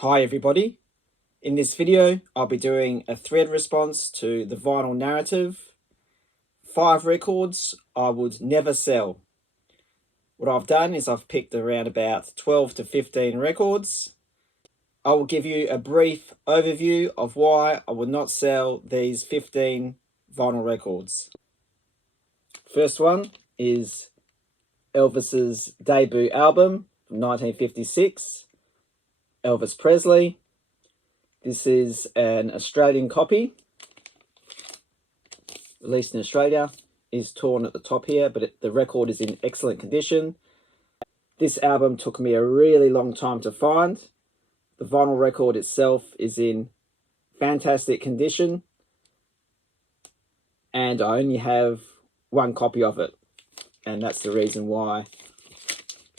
Hi everybody. In this video, I'll be doing a thread response to the vinyl narrative. 5 records I would never sell. What I've done is I've picked around about 12 to 15 records. I will give you a brief overview of why I would not sell these 15 vinyl records. First one is Elvis's debut album from 1956, Elvis Presley. This is an Australian copy, released in Australia. Is torn at the top here, but the record is in excellent condition. This album took me a really long time to find. The vinyl record itself is in fantastic condition, and I only have one copy of it, and that's the reason why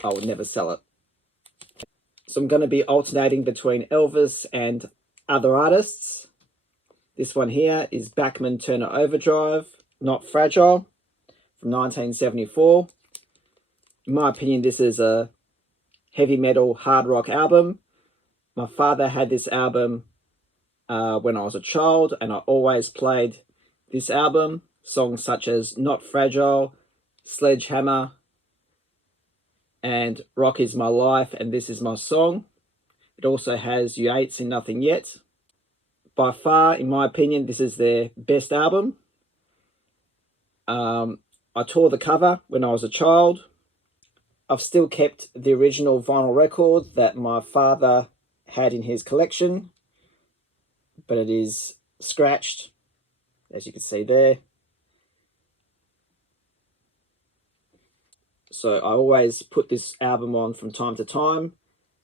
I would never sell it. So I'm going to be alternating between Elvis and other artists. This one here is Bachman Turner Overdrive, Not Fragile, from 1974. In my opinion, this is a heavy metal hard rock album. My father had this album when I was a child, and I always played this album. Songs such as Not Fragile, Sledgehammer, and Rock Is My Life, and This Is My Song. It also has You Ain't Seen Nothing Yet. By far, in my opinion, this is their best album. I tore the cover when I was a child. I've still kept the original vinyl record that my father had in his collection, but it is scratched, as you can see there. So I always put this album on from time to time,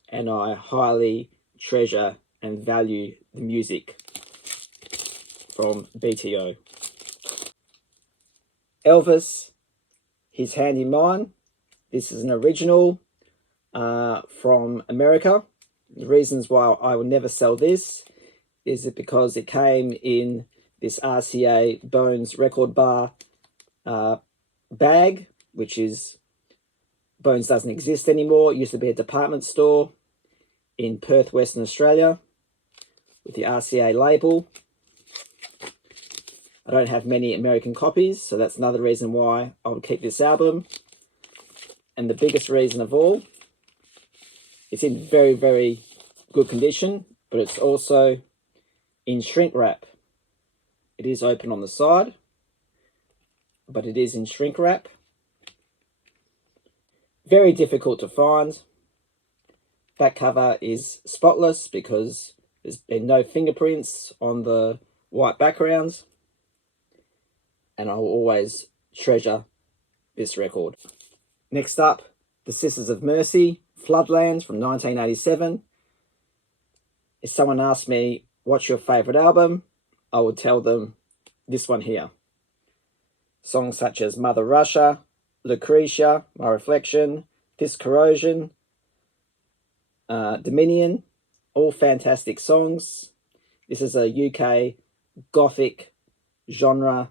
and I highly treasure and value the music from BTO. Elvis, His Hand in Mine. This is an original from America. The reasons why I will never sell this is it because it came in this RCA Bones record bar bag, which is, Bones doesn't exist anymore. It used to be a department store in Perth, Western Australia, with the RCA label. I don't have many American copies, so that's another reason why I would keep this album. And the biggest reason of all, it's in very, very good condition, but it's also in shrink wrap. It is open on the side, but it is in shrink wrap. Very difficult to find. Back cover is spotless because there's been no fingerprints on the white backgrounds, and I will always treasure this record. Next up, The Sisters of Mercy, Floodlands from 1987. If someone asked me, what's your favourite album? I would tell them this one here. Songs such as Mother Russia, Lucretia, My Reflection, This Corrosion, Dominion, all fantastic songs. This is a UK gothic genre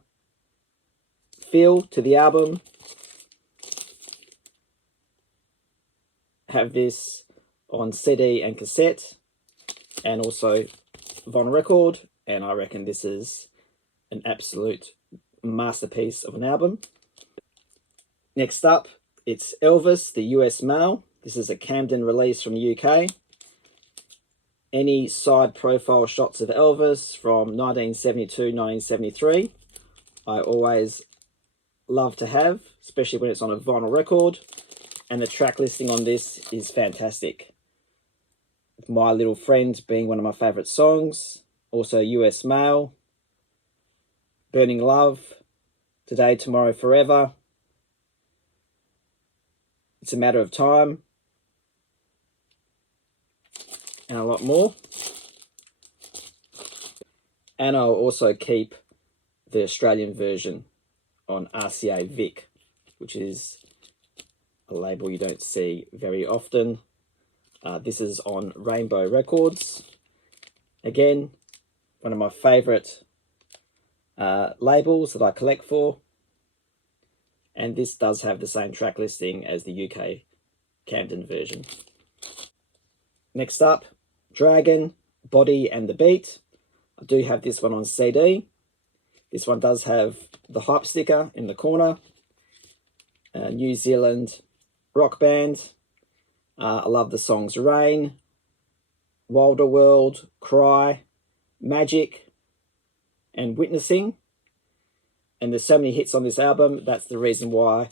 feel to the album. Have this on CD and cassette, and also vinyl record, and I reckon this is an absolute masterpiece of an album. Next up, it's Elvis, the US Mail. This is a Camden release from the UK. Any side profile shots of Elvis from 1972-1973, I always love to have, especially when it's on a vinyl record. And the track listing on this is fantastic. My Little Friend being one of my favourite songs. Also US Mail, Burning Love, Today, Tomorrow, Forever, It's a Matter of Time, and a lot more. And I'll also keep the Australian version on RCA Vic, which is a label you don't see very often. This is on Rainbow Records. Again, one of my favourite labels that I collect for. And this does have the same track listing as the UK Camden version. Next up, Dragon, Body and the Beat. I do have this one on CD. This one does have the hype sticker in the corner. New Zealand rock band. I love the songs Rain, Wilder World, Cry, Magic, and Witnessing. And there's so many hits on this album, that's the reason why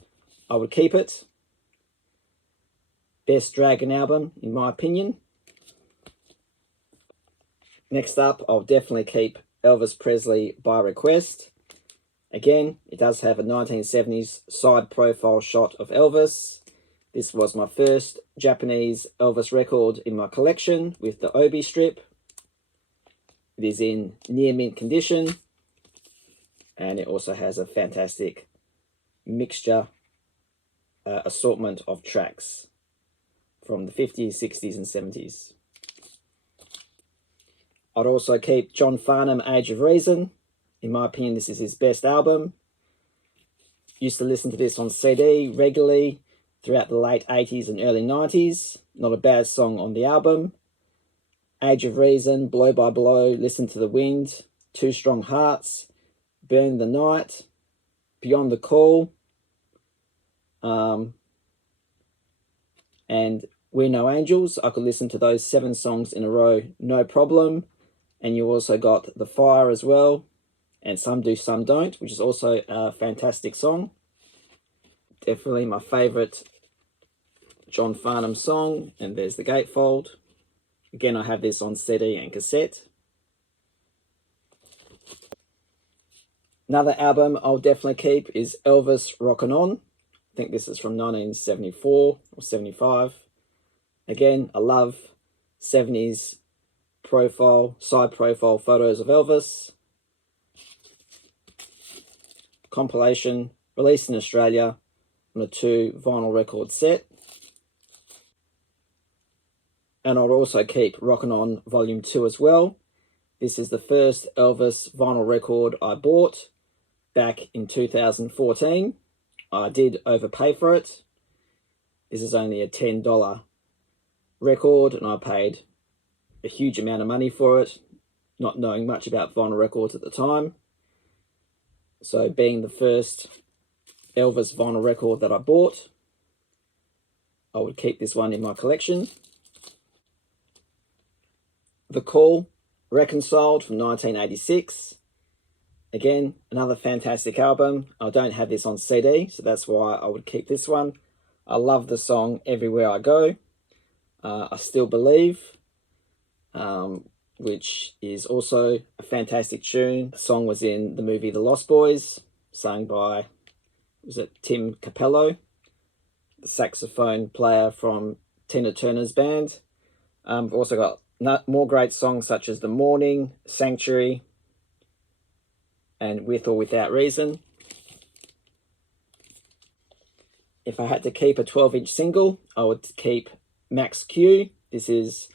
I would keep it. Best Dragon album, in my opinion. Next up, I'll definitely keep Elvis Presley By Request. Again, it does have a 1970s side profile shot of Elvis. This was my first Japanese Elvis record in my collection with the Obi strip. It is in near mint condition, and it also has a fantastic mixture assortment of tracks from the 50s, 60s and 70s. I'd also keep John Farnham, Age of Reason. In my opinion, this is his best album. Used to listen to this on CD regularly throughout the late 80s and early 90s. Not a bad song on the album. Age of Reason, Blow by Blow, Listen to the Wind, Two Strong Hearts, Burn the Night, Beyond the Call, and We're No Angels. I could listen to those 7 songs in a row, no problem. And you also got The Fire as well, and Some Do, Some Don't, which is also a fantastic song. Definitely my favourite John Farnham song. And there's The Gatefold. Again, I have this on CD and cassette. Another album I'll definitely keep is Elvis Rockin' On. I think this is from 1974 or 75. Again, I love 70s side profile photos of Elvis. Compilation, released in Australia on a 2 vinyl record set. And I'll also keep Rockin' On Volume 2 as well. This is the first Elvis vinyl record I bought back in 2014. I did overpay for it. This is only a $10 record, and I paid a huge amount of money for it, not knowing much about vinyl records at the time. So being the first Elvis vinyl record that I bought, I would keep this one in my collection. The Call, Reconciled from 1986. Again, another fantastic album. I don't have this on CD, so that's why I would keep this one. I love the song Everywhere I Go. I Still Believe, which is also a fantastic tune. The song was in the movie The Lost Boys, sung by, was it Tim Capello, the saxophone player from Tina Turner's band. We've also got more great songs such as The Morning, Sanctuary, and With or Without Reason. If I had to keep a 12-inch single, I would keep Max Q. This is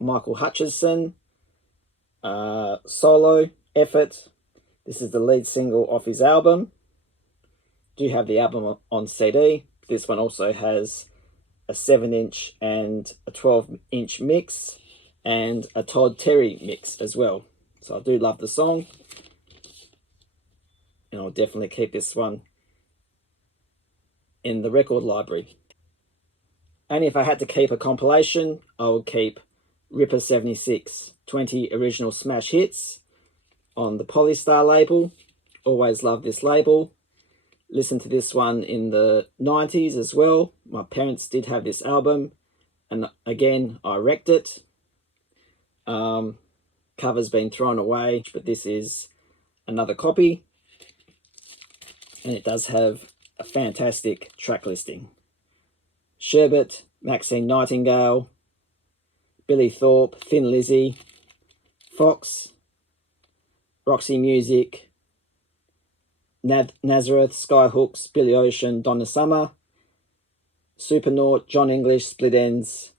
Michael Hutchison, solo effort. This is the lead single off his album. Do have the album on CD. This one also has a 7-inch and a 12-inch mix and a Todd Terry mix as well. So I do love the song, and I'll definitely keep this one in the record library. And if I had to keep a compilation, I would keep Ripper 76, 20 original smash hits on the Polystar label. Always love this label. Listened to this one in the 90s as well. My parents did have this album, and again, I wrecked it. Cover's been thrown away, but this is another copy, and it does have a fantastic track listing. Sherbet, Maxine Nightingale, Billy Thorpe, Thin Lizzy, Fox, Roxy Music, Nazareth, Skyhooks, Billy Ocean, Donna Summer, Supernaut, John English, Split Ends,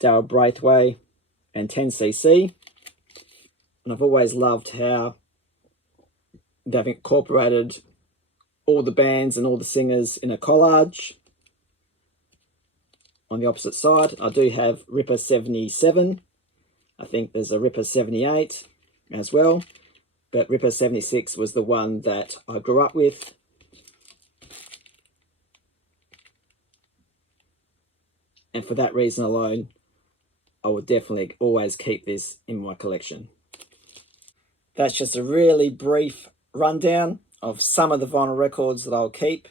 Daryl Braithwaite, and 10cc. And I've always loved how they've incorporated all the bands and all the singers in a collage. On the opposite side, I do have Ripper 77. I think there's a Ripper 78 as well, but Ripper 76 was the one that I grew up with. And for that reason alone, I will definitely always keep this in my collection. That's just a really brief rundown of some of the vinyl records that I'll keep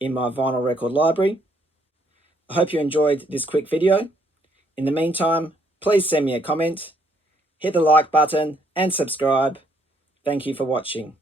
in my vinyl record library. I hope you enjoyed this quick video. In the meantime, please send me a comment, hit the like button and subscribe. Thank you for watching.